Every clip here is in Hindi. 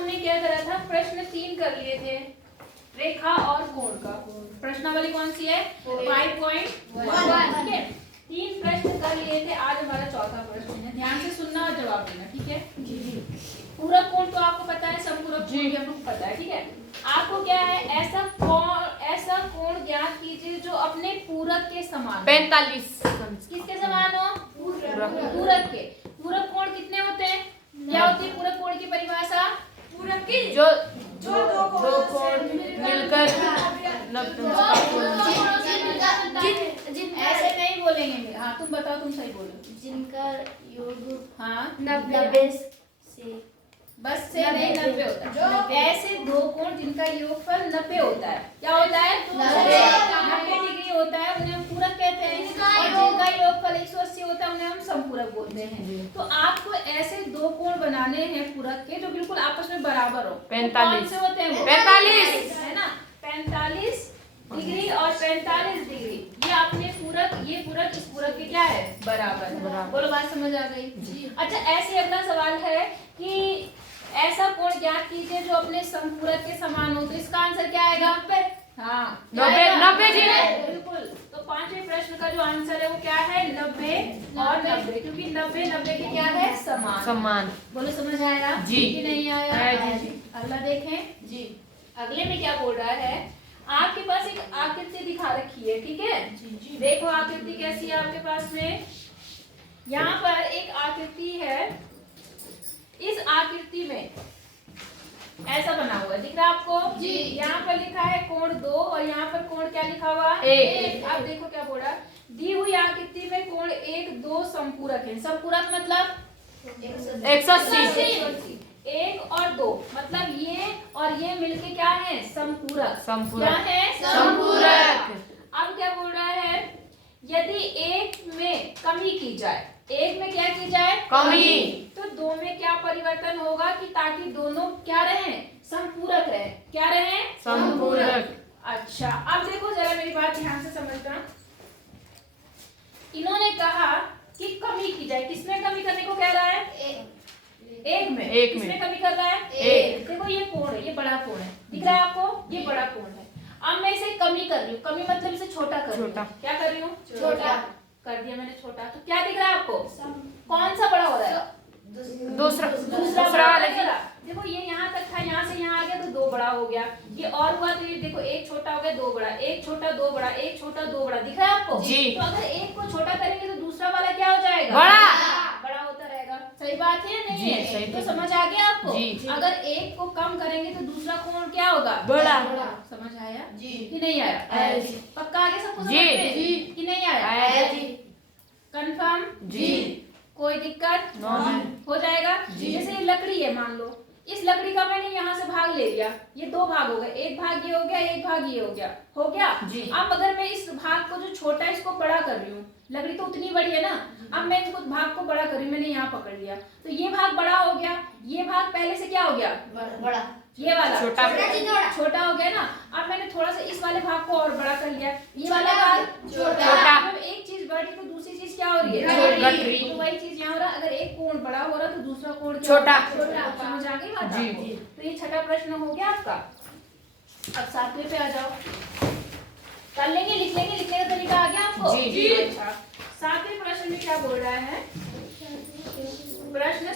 हमने क्या करा था, प्रश्न 3 कर लिए थे, रेखा और कोण का। प्रश्नावली कौन सी है? 5.1। ठीक है, 3 प्रश्न कर लिए थे, आज हमारा चौथा प्रश्न है। ध्यान से सुनना और जवाब देना, ठीक है? पूरक कोण तो आपको पता है, समपूरक कोण भी आपको पता है, ठीक है? आपको क्या है, ऐसा कोण ज्ञात कीजिए जो अपने पूरक के समान। 45। किसके समान हो? पूरक के। पूरक कोण कितने होते हैं? क्या होती है पूरक कोण की परिभाषा? पूरक की जो दो कोण मिलकर ऐसे नहीं बोलेंगे। हाँ तुम बताओ, तुम सही बोलो। जिनका योग हाँ 90 से बस से नहीं 90 होता है। ऐसे दो कोण जिनका योगफल 90 होता है। क्या होता है? 90 डिग्री होता है, उन्हें हम पूरक कहते हैं। और जिनका योगफल 180 होता है उन्हें हम समपूरक बोलते हैं। तो आपको ऐसे दो कोण बनाने हैं पूरक के जो बिल्कुल आपस में बराबर हो। 45 कौन से होते हैं वो? 45 है ना, 45 डिग्री और 45 डिग्री। ये अपने पूरक, ये पूरक इस पूरक के क्या है? बराबर। बोलो, बात समझ आ गई? अच्छा, ऐसे अगला सवाल है कि ऐसा कोण ज्ञात कीजिए जो अपने समपूरक के समान हो। तो इसका आंसर क्या आएगा? हाँ 90 जी। बिल्कुल। तो 5वें प्रश्न का जो आंसर है वो क्या है? 90 और 90, क्योंकि 90 के क्या है? समान। बोलो, समझ आया जी कि नहीं आया? जी। अगला देखें जी। अगले में क्या बोल रहा है, आपके पास एक आकृति दिखा रखी है, ठीक है? जी। देखो आकृति कैसी है आपके पास में। यहाँ पर एक आकृति है, इस आकृति में ऐसा बना हुआ है, दिख रहा है आपको? जी। यहाँ पर लिखा है कोण 2 और यहाँ पर कोण क्या लिखा हुआ? 1। अब देखो क्या बोल रहा है, दी हुई आकृति में कोण 1, 2 समपूरक है। समपूरक मतलब 180। 1 और 2 मतलब ये और ये मिलके क्या है? समपूरक। क्या है? समपूरक। अब क्या बोल रहा है, यदि एक में कमी की जाए, एक में क्या की जाए? कमी। तो 2 में क्या परिवर्तन होगा कि ताकि दोनों क्या रहें? समपूरक रहें। क्या रहें? समपूरक। अच्छा, अब देखो जरा मेरी बात ध्यान से समझना। इन्होंने कहा कि कमी की जाए। किसमें कमी करने को कह रहा है? एक में। किसमें कमी कर रहा है? एक। देखो ये कोण है, ये बड़ा कोण है, दिख रहा है आपको? ये बड़ा कोण है। अब मैं इसे कमी कर रही हूँ। कमी मतलब इसे छोटा कर रही हूँ। क्या कर रही हूँ? छोटा कर दिया मैंने, छोटा। तो क्या दिख रहा है आपको? कौन सा बड़ा हो रहा है? दूसरा वाला। देखो ये यहाँ तक था, यहाँ से यहाँ आ गया तो 2 बड़ा हो गया। ये और हुआ तो ये देखो 1 छोटा हो गया, 2 बड़ा, 1 छोटा 2 बड़ा, 1 छोटा 2 बड़ा। दिख रहा है आपको? जी। तो अगर एक को छोटा करेंगे तो दूसरा वाला क्या हो जाएगा? बड़ा होता रहेगा। सही बात है या नहीं है? तो समझ आ गया आपको? अगर एक को कम करेंगे तो दूसरा कोण क्या होगा? बड़ा। समझ आया कि नहीं आया? पक्का आगे सबको समझ में कि नहीं आया? कंफर्म? जी। कोई दिक्कत हो जाएगा? जैसे ये लकड़ी है, मान लो इस लकड़ी का मैंने यहाँ से भाग ले लिया, ये 2 भाग हो गए, एक भाग ये हो गया, एक भाग ये हो गया, हो गया? अब अगर मैं इस भाग को जो छोटा है इसको बड़ा कर रही हूँ, लकड़ी तो उतनी बड़ी है ना, अब मैं इसको भाग को बड़ा कर रही हूँ, मैंने यहाँ पकड़ लिया तो ये भाग बड़ा हो गया, ये भाग पहले से क्या हो गया? बड़ा। ये वाला छोटा हो गया ना। अब मैंने थोड़ा सा इस वाले भाग को और बड़ा कर लिया, ये वाला भाग छोटा। जब एक चीज बढ़ी तो दूसरी चीज क्या हो रही है? तो वही चीज यहाँ हो रहा है। अगर एक कोण बड़ा हो रहा तो दूसरा कोण छोटा। समझ आ गई बात आपको? तो ये छठा प्रश्न हो गया आपका। अब 7वें पे आ जाओ। कर लेंगे, लिख लेंगे, लिखने का तरीका आ गया आपको? जी। अच्छा, 7वें प्रश्न में क्या बोल रहा है? प्रश्न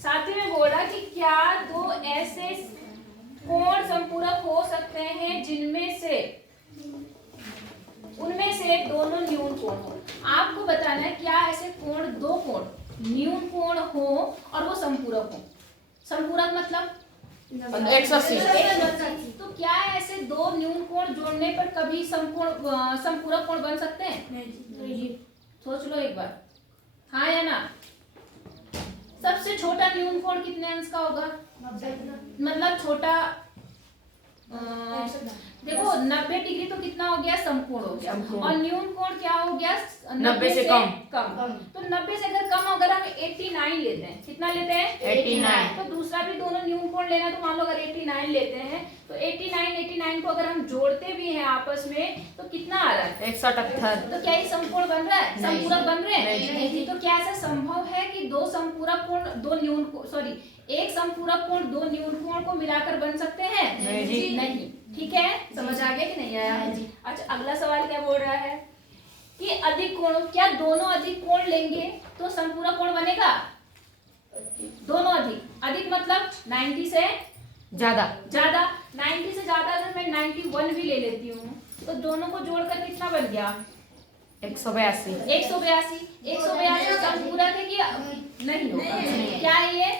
7वें में बोल रहा कि क्या 2 ऐसे कोण समपूरक हो सकते हैं जिनमें से उनमें से दोनों न्यून कोण हो। आपको बताना है क्या ऐसे कोण, 2 कोण न्यून कोण हो और वो समपूरक हो। समपूरक मतलब 180। तो क्या ऐसे 2 न्यून कोण जोड़ने पर कभी समपूरक कोण बन सकते हैं? नहीं। सोच लो एक बार, हाँ या ना? सबसे छोटा न्यून कोण कितने अंश का होगा? मतलब छोटा देखो 90 डिग्री तो कितना हो गया, समकोण हो गया, समकोण। और न्यून कोण क्या हो गया, 90 से कम। तो 90 से अगर कम, अगर हम 89 लेते हैं, कितना लेते हैं 89। तो दूसरा भी दोनों न्यून कोण लेना है, तो मान लो अगर 89 लेते हैं तो 89 को अगर हम जोड़ते भी हैं आपस में तो कितना आ रहा है, 178। तो क्या ये समकोण बन रहा है, नहीं। संपूरक बन रहे हैं नहीं। नहीं। तो क्या ऐसा संभव है कि दो संपूरक कोण दो न्यून सॉरी एक संपूरक कोण दो न्यून कोण को मिलाकर बन सकते हैं, नहीं जी। नहीं। ठीक है, समझ आ गया कि नहीं आया। अच्छा, अगला सवाल क्या बोल रहा है कि अधिक कोण, क्या दोनों अधिक कोण लेंगे तो संपूरक कोण बनेगा, दोनों अधिक मतलब 90 से ज्यादा। ज्यादा, 90 से ज्यादा अगर मैं 91 भी ले लेती हूँ तो दोनों को जोड़कर कितना बन गया, 182। 182 संपूरक है कि नहीं होगा, क्या है ये,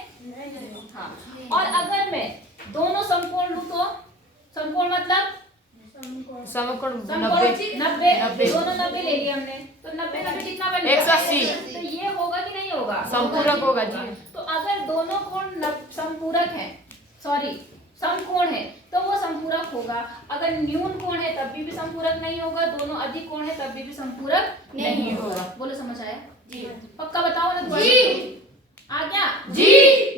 हाँ। और अगर मैं दोनों समकोण लूं तो समकोण मतलब समकोण समकोण 90। 90, दोनों 90 ले लिए हमने, तो 90 कितना बन गया, 180। तो ये होगा कि नहीं होगा, संपूरक होगा जी। तो अगर दोनों कोण संपूरक है, सॉरी समकोण है तो वो संपूरक होगा, अगर न्यून कोण है तब भी संपूरक नहीं होगा, दोनों अधिक कोण है तब भी संपूरक नहीं होगा। बोलो समझ आया जी, पक्का बताओ ना जी, आ गया जी।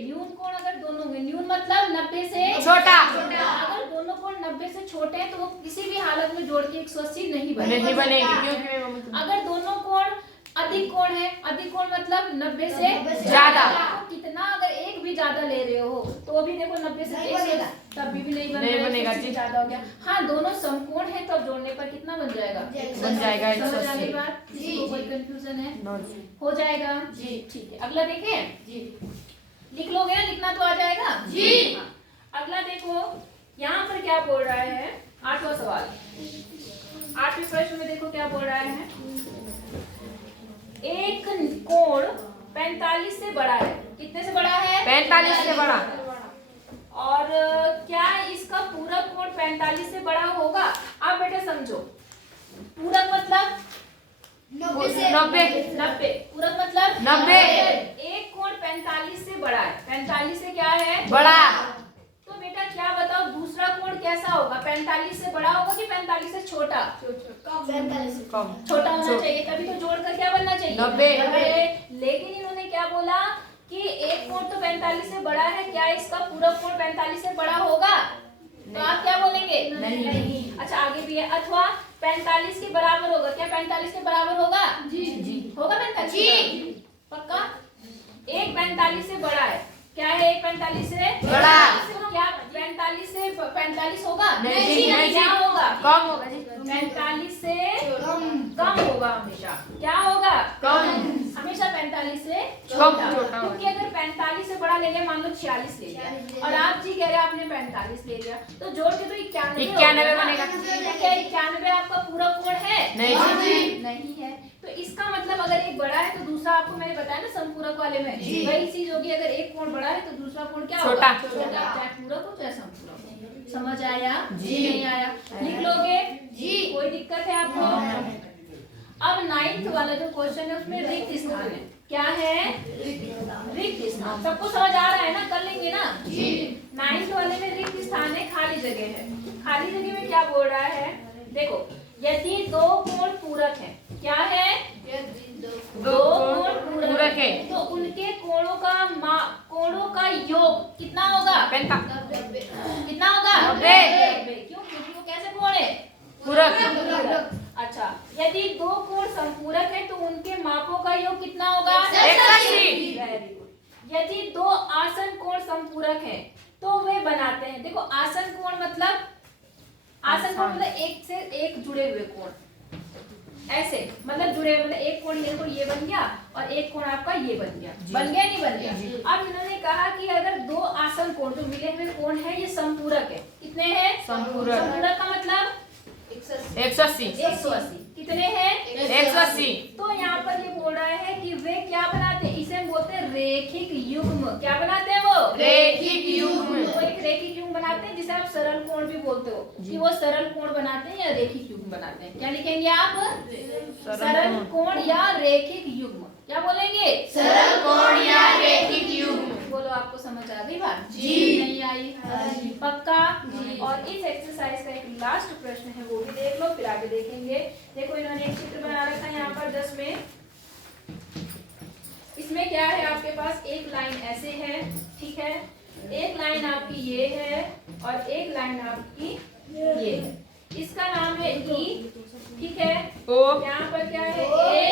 न्यून कोण अगर दोनों में, न्यून मतलब 90 से छोटा। अगर दोनों कोण 90 से छोटे हैं तो वो किसी भी हालत में जोड़ के 180 नहीं बनेगा, नहीं बनेगी, क्योंकि अगर दोनों कोण अधिक कोण है, अधिक कोण मतलब 90 से ज्यादा। तो कितना अगर एक भी ज्यादा ले रहे हो तो भी देखो 90 से 100 तब भी नहीं बनेगा जी। ज्यादा हो गया। हाँ, दोनों समकोण है तब जोड़ने पर कितना बन जाएगा, बन जाएगा समझ आने 180। बात, तो कोई कंफ्यूजन है, नो। हो जाएगा जी। ठीक है, अगला देखें जी, लिख लोगे ना, लिखना तो आ जाएगा जी। हाँ। अगला देखो यहाँ पर क्या बोल रहा है, 8वां सवाल, 8वें प्रश्न में देखो क्या बोल रहा है, एक कोण 45 से बड़ा है, कितने से बड़ा है, 45 से बड़ा, और क्या इसका पूरक कोण 45 से बड़ा होगा। आप बेटा समझो, पूरक मतलब 90, पूरक मतलब 90। एक कोण 45 से बड़ा है, 45 से क्या है, बड़ा। तो बेटा क्या बताओ दूसरा कोण कैसा होगा, 45 से बड़ा होगा कि 45 से छोटा, कम। छोटा होना चाहिए, तभी तो जोड़कर क्या बनना चाहिए, 90। लेकिन इन्होंने क्या बोला कि एक कोण तो 45 से बड़ा है, क्या इसका पूरक कोण 45 से बड़ा होगा, तो आप क्या बोलेंगे, नहीं। अच्छा, आगे भी है, अथवा 45 के बराबर होगा, क्या 45 के बराबर होगा जी। होगा 45 जी, पक्का। एक 45 से बड़ा है, क्या है, एक 45 से बड़ा। तो क्या 45 से 45 होगा, नहीं जी, नहीं क्या जी। होगा, कम होगा जी। 45 से कम होगा हमेशा, क्या होगा, कम। हमेशा 45 से छोटा। क्योंकि अगर 45 से बड़ा ले लिया, मान लो 46 ले लिया, और आप जी कह रहे हैं आपने 45 ले लिया, तो जोड़ के तो 91 बनेगा। क्या 91 आपका पूरा कोण है, नहीं। नहीं है, तो इसका मतलब अगर एक बड़ा है तो दूसरा, आपको मैंने बताया ना संपूरक वाले में वही चीज होगी, अगर एक कोण बड़ा है तो दूसरा कोण क्या होगा, छोटा। चाहे पूरक हो चाहे संपूरक हो। समझ आया जी। नहीं आया, लिख लोगे जी, कोई दिक्कत है आपको। अब 9th वाला जो क्वेश्चन है उसमें रिक्त स्थान है, क्या है, रिक्त स्थान, सबको समझ आ रहा है ना, कर लेंगे ना जी। 9th वाले में रिक्त स्थान है, खाली जगह है, खाली जगह में क्या बोल रहा है, देखो यदि दो कोण पूरक है, क्या है, दो कोण पूरक है, तो उनके कोणों का योग कितना होगा, 45। कितना होगा, 90। क्यों, क्योंकि वो कैसे कोण है, पूरक। अच्छा, यदि दो कोण संपूरक है तो उनके मापों का योग कितना होगा, 180। Very good. यदि दो आसन कोण संपूरक है तो वे बनाते हैं, देखो आसन कोण मतलब, आसन कोण मतलब एक से एक जुड़े हुए कोण, ऐसे मतलब जुड़े, मतलब एक कोण ये बन गया और एक कोण आपका ये बन गया, बन गया नहीं बन गया। अब इन्होंने कहा कि अगर दो आसन कोण जो मिले हुए कोण है ये संपूरक है, कितने हैं, संपूरक का मतलब 180। 180, कितने हैं, 180। तो यहाँ पर ये बोल रहा है कि वे क्या बनाते हैं, इसे हम बोलते हैं रेखिक युग्म, क्या बनाते हैं वो, रेखिक युग्म। वो एक रेखिक युग्म बनाते हैं जिसे आप सरल कोण भी बोलते हो, कि वो सरल कोण बनाते हैं या रेखिक युग्म बनाते हैं, क्या लिखेंगे आप, सरल कोण या रेखिक युग्म, क्या बोलेंगे, सरल कोण या रेखिक युग्म। बोलो आपको समझ आ गई बात जी। नहीं नहीं आई? पक्का? और इस एक्सरसाइज का एक लास्ट प्रश्न है, वो भी देख लो, फिर आगे देखेंगे। देखो इन्होंने एक चित्र बना रखा है यहाँ पर 10 में। इसमें क्या है, आपके पास एक लाइन ऐसे है, ठीक है, एक लाइन आपकी ये है और एक लाइन आपकी ये है। इसका नाम है ई, ठीक है। ओ, यहाँ पर क्या है, ए,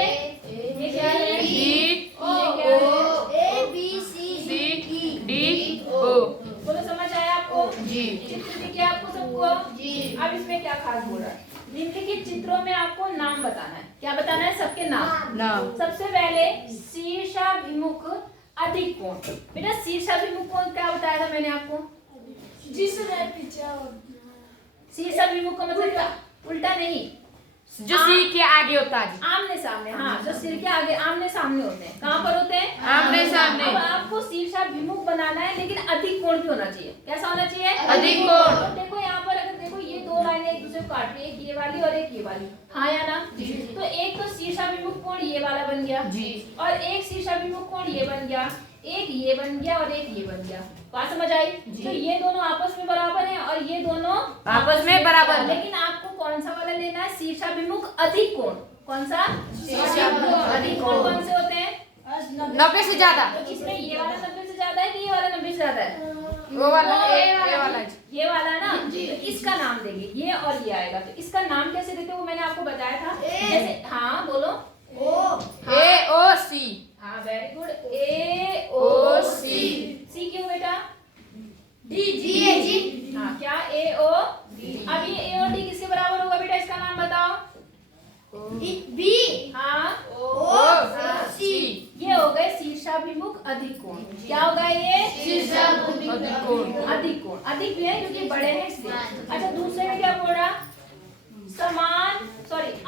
ये क्या है, डी, ये क्या है, सी, डी, ओ। बोलो समझ आया आपको? जी। चित्र दिख गया आपको सबको? अब इसमें क्या खास बोल रहा है, निम्नलिखित चित्रों में आपको नाम बताना है। क्या बताना है? सबके नाम। सबसे पहले शीर्षाभिमुख अधिक कोण। बेटा शीर्षाभिमुख कोण क्या बताया था मैंने आपको? शीर्षाभिमुख का मतलब क्या? उल्टा नहीं, जो सिर के आगे होता है। आमने सामने। हाँ, जो सिर के आगे आमने सामने होते हैं। कहाँ पर होते हैं? आमने सामने। अब आपको शीर्षाभिमुख बनाना है, लेकिन अधिक कोण भी होना चाहिए। कैसा होना चाहिए? अधिक कोण। तो देखो यहाँ पर, अगर देखो ये दो लाइनें एक दूसरे को काट रही है, एक ये वाली और एक ये वाली, हाँ या ना? तो एक तो शीर्षाभिमुख कोण ये वाला बन गया जी। और एक शीर्षाभिमुख कोण ये बन गया, एक ये बन गया और एक ये बन गया। बात समझ आई? तो ये दोनों आपस में बराबर हैं और ये दोनों आपस में बराबर। लेकिन आपको कौन सा वाला लेना है? शीर्षाभिमुख अधिक कोण। कौन सा? शीर्षाभिमुख अधिक कोण कौन से होते हैं? 90 से ज्यादा। तो इसमें ये वाला 90 से ज्यादा है कि ये वाला 90 से ज्यादा है? वो वाला, ये वाला। ये वाला ना, तो इसका नाम देंगे, ये और ये आएगा। तो इसका नाम कैसे देते हैं वो मैंने आपको बताया था। जैसे, हाँ बोलो, ए ओ सी। हाँ वेरी गुड, ए ओ सी। सी क्यों बेटा? हाँ, क्या ए ओ? अब ये ए और डी किसके बराबर होगा बेटा? इसका नाम बताओ। हाँ, ओ सी। ये हो गए शीर्षाभिमुख अधिक कोण। क्या होगा ये? अधिक कोण। अधिक कोण। अधिक भी है क्योंकि बड़े हैं इसलिए। अच्छा, दूसरे में क्या बोल रहा?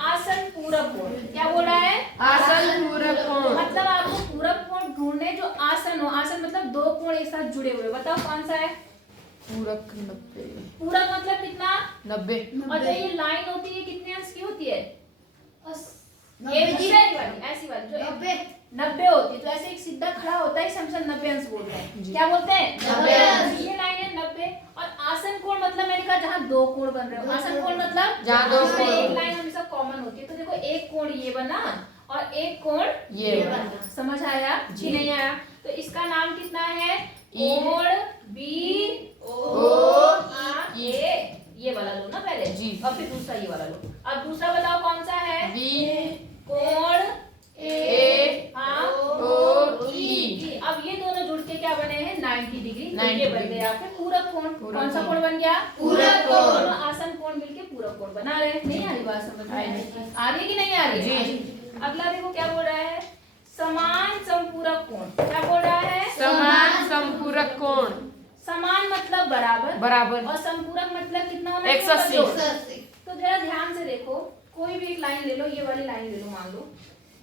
आसन पूरक कोण। क्या बोल रहा है? आसन पूरक कोण। मतलब आपको पूरक कोण ढूंढने जो आसन हो। आसन मतलब दो कोण एक साथ जुड़े हुए। बताओ कौन सा है? पूरक 90। पूरक मतलब कितना? 90। और जो ये लाइन होती है कितने अंश की होती है? ये वाली, ऐसी वाली जो 90 होती है। तो ऐसे एक सीधा खड़ा होता है, इसे हम 90 अंश बोलते हैं। क्या बोलते हैं? 90 अंश। ये लाइन है 90। और आसन कोण मतलब मैंने कहा जहाँ दो कोण बन रहे हो। आसन कोण मतलब जहाँ दो इसमें कोण। एक लाइन हमेशा कॉमन होती है। तो देखो एक कोण ये बना और एक कोण ये बना। समझ आया जी। कि नहीं आया? तो इसका नाम कितना है? ई। कोण बी ओ ई। ये वाला लो ना पहले जी। और फिर दूसरा ये वाला लो। अब दूसरा बताओ कौन सा है? बी कोण ए हाँ ओ ई। अब ये दोनों जुड़ के क्या बने हैं? 90 डिग्री। 90 ये बन डिग्री। गए आपके पूरक कोण। पूरक कौन सा कोण। कोण बन गया? पूरक कोण। दोनों आसन कोण मिलके पूरक कोण बना रहे हैं। नहीं आ रही बात समझ में? आ रही कि नहीं आ रही? जी। अगला देखो क्या बोल रहा है? समान समपूरक कोण। क्या बोल रहा है? समान संपूरक कोण। समान मतलब बराबर, बराबर। और संपूरक मतलब कितना होना? 180। तो जरा ध्यान से देखो, कोई भी एक लाइन ले लो, ये वाली लाइन ले लो, मान लो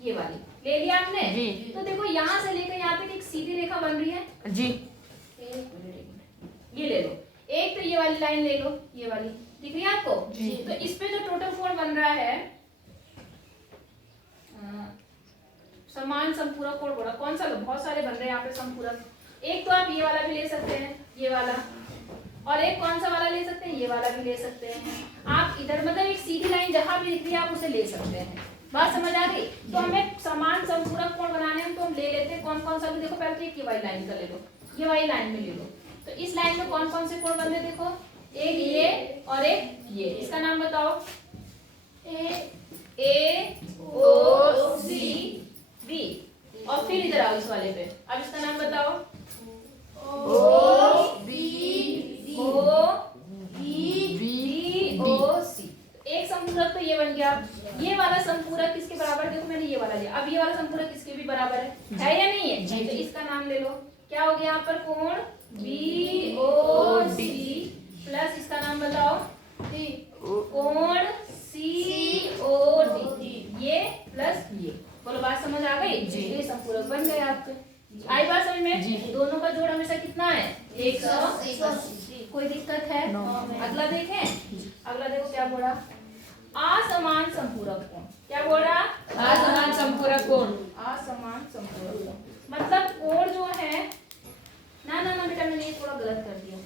ये वाली ले लिया आपने। जी। तो देखो यहाँ से लेकर यहाँ तक एक सीधी रेखा बन रही है। जी। एक मिनट, ये ले लो। एक तो ये वाली लाइन ले लो, ये वाली दिख रही है आपको? जी। तो इस पे जो टोटल कोण बन रहा है, समान संपूरक कोण बोला। कौन सा लो? बहुत सारे बन रहे हैं यहाँ पे संपूरक। एक तो आप ये वाला भी ले सकते हैं, ये वाला, और एक कौन सा वाला ले सकते हैं? ये वाला भी ले सकते हैं। आप इधर मतलब एक सीधी लाइन जहां भी दिख रही है आप उसे ले सकते हैं। बात समझ आ गई? तो हमें समान संपूरक कोण बनाने हैं तो हम ले लेते हैं कौन कौन सा भी। देखो पहले तो एक ये वाली लाइन का ले लो, ये वाली लाइन में ले लो। तो इस लाइन में कौन कौन से कोण बन रहे? देखो एक ये और एक ये। इसका नाम बताओ। ए ओ सी बी। और फिर इधर आओ इस वाले पे। अब इसका नाम बताओ। O B O B O C. एक संपूरक तो ये बन गया। ये वाला संपूरक किसके बराबर? देखो मैंने ये वाला लिया। अब ये वाला संपूरक किसके भी बराबर है या नहीं है? जी। तो इसका नाम ले लो। क्या हो गया यहाँ पर? कोण बी ओ सी प्लस इसका नाम बताओ कोण सी ओ डी। ये प्लस ये। बोलो बात समझ आ गई? जी। ये संपूरक बन गए आपके। आई बात समझ में? जी। दोनों का जोड़ हमेशा कितना है? 180। कोई दिक्कत है? अगला देखें। अगला देखो क्या बोला? असमान संपूरक कोण। क्या बोल रहा? असमान संपूरक कोण। असमान संपूरक कोण मतलब कोण जो है ना ना ना बेटा, मैंने ये थोड़ा गलत कर दिया।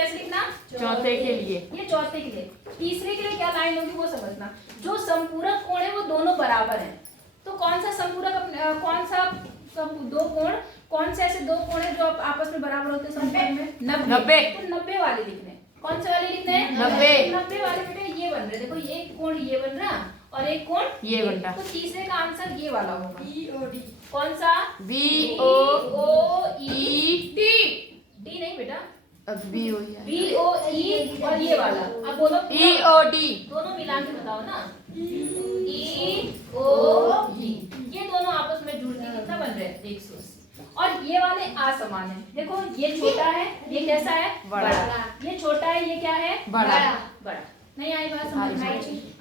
कैसे लिखना? चौथे के लिए। ये चौथे के लिए। तीसरे के लिए क्या लाइन होगी वो समझना। जो संपूरक कोण है वो दोनों बराबर हैं। तो कौन सा संपूरक दो कोण, कौन से ऐसे दो कोण है जो आपस में बराबर होते हैं संपूरक में? 90। तो 90 वाले लिखने। कौन से वाले लिखने हैं? 90 वाले बेटे ये बन रहे, देखो एक कोण ये बन रहा और एक कोण ये बन रहा। तो तीसरे का आंसर ये वाला होगा। BOD। कौन सा? BOED। डी नहीं बेटा, अब BOE BOE और ये वाला। अब बोलो EOD। दोनों मिला के बताओ ना। EOD ये दोनों आपस में जुड़ के कितना बन रहे हैं? 180। और ये वाले असमान है। देखो ये छोटा है, ये कैसा है? बड़ा। ये छोटा है, ये क्या है? बड़ा। बड़ा। नहीं आई बात समझ में?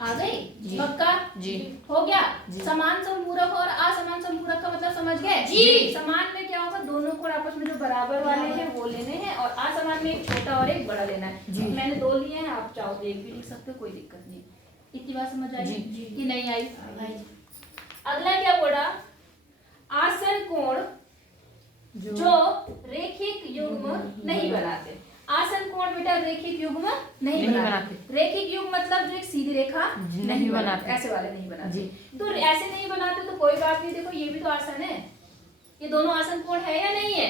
आ गई? जी। पक्का? जी। हो गया? जी। समान संपूरक और असमान संपूरक का मतलब समझ गए? जी। समान में क्या होगा? दोनों को आपस में जो बराबर वाले हैं वो लेने हैं और असमान में एक छोटा और एक बड़ा लेना है। जी। मैंने 2 लिए हैं, आप चाहो तो एक भी लिख सकते हो, कोई दिक्कत नहीं। इतनी बात समझ आई जी। कि नहीं आई? अगला क्या बोला? आसन कोण जो रेखिक युग्म नहीं बनाते। आसन कोण बेटा रेखिक युग्म नहीं बनाते। रेखिक युग्म मतलब जो एक सीधी रेखा नहीं बनाते, ऐसे वाले नहीं बनाते। जी। तो ऐसे नहीं बनाते तो कोई बात नहीं, देखो ये भी तो आसन है। ये दोनों आसन कोण है या नहीं है?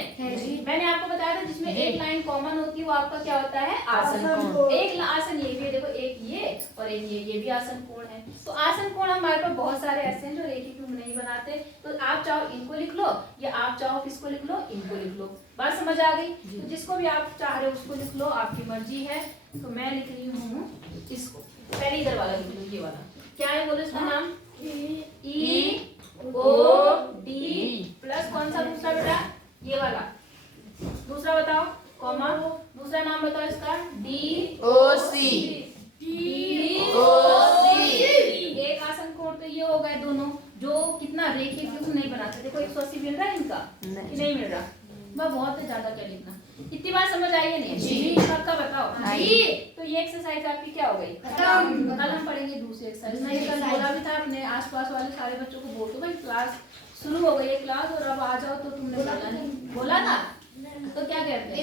मैंने आपको बताया था जिसमें एक लाइन कॉमन होती है वो आपका क्या होता है? आसन कोण। एक आसन ये भी है, देखो एक ये और एक ये भी आसन कोण है। तो आसन कोण हमारे पास बहुत सारे ऐसे हैं जो रेखिक युग्म नहीं बनाते। तो आप चाहो इनको लिख लो या आप चाहो किसको लिख लो? इनको लिख लो। बात समझ आ गई? तो जिसको भी आप चाह रहे हो उसको लिख लो, आपकी मर्जी है। तो मैं लिख रही हूँ इसको, पहले इधर वाला लिख लो, ये वाला क्या है बोलो इसका नाम? EOD प्लस कौन सा दूसरा बेटा? ये वाला दूसरा बताओ, कॉमा दूसरा नाम बताओ इसका? DOC। एक आसन कोण तो ये हो गए दोनों जो कितना रेखिक युग्म नहीं बनाते। देखो 180 मिल रहा है इनका कि नहीं मिल रहा? वह बहुत है, ज्यादा क्या लिखना। इतनी बात समझ आई है नहीं? जी। पक्का बताओ जी। तो ये एक्सरसाइज आपकी क्या हो गई? खत्म। कल हम पढ़ेंगे दूसरी एक्सरसाइज। मैंने कल बोला भी था अपने आसपास वाले सारे बच्चों को बोल दो भाई क्लास शुरू हो गई है क्लास और अब आ जाओ, तो तुमने बोला नहीं, बोला था तो क्या कहते हैं?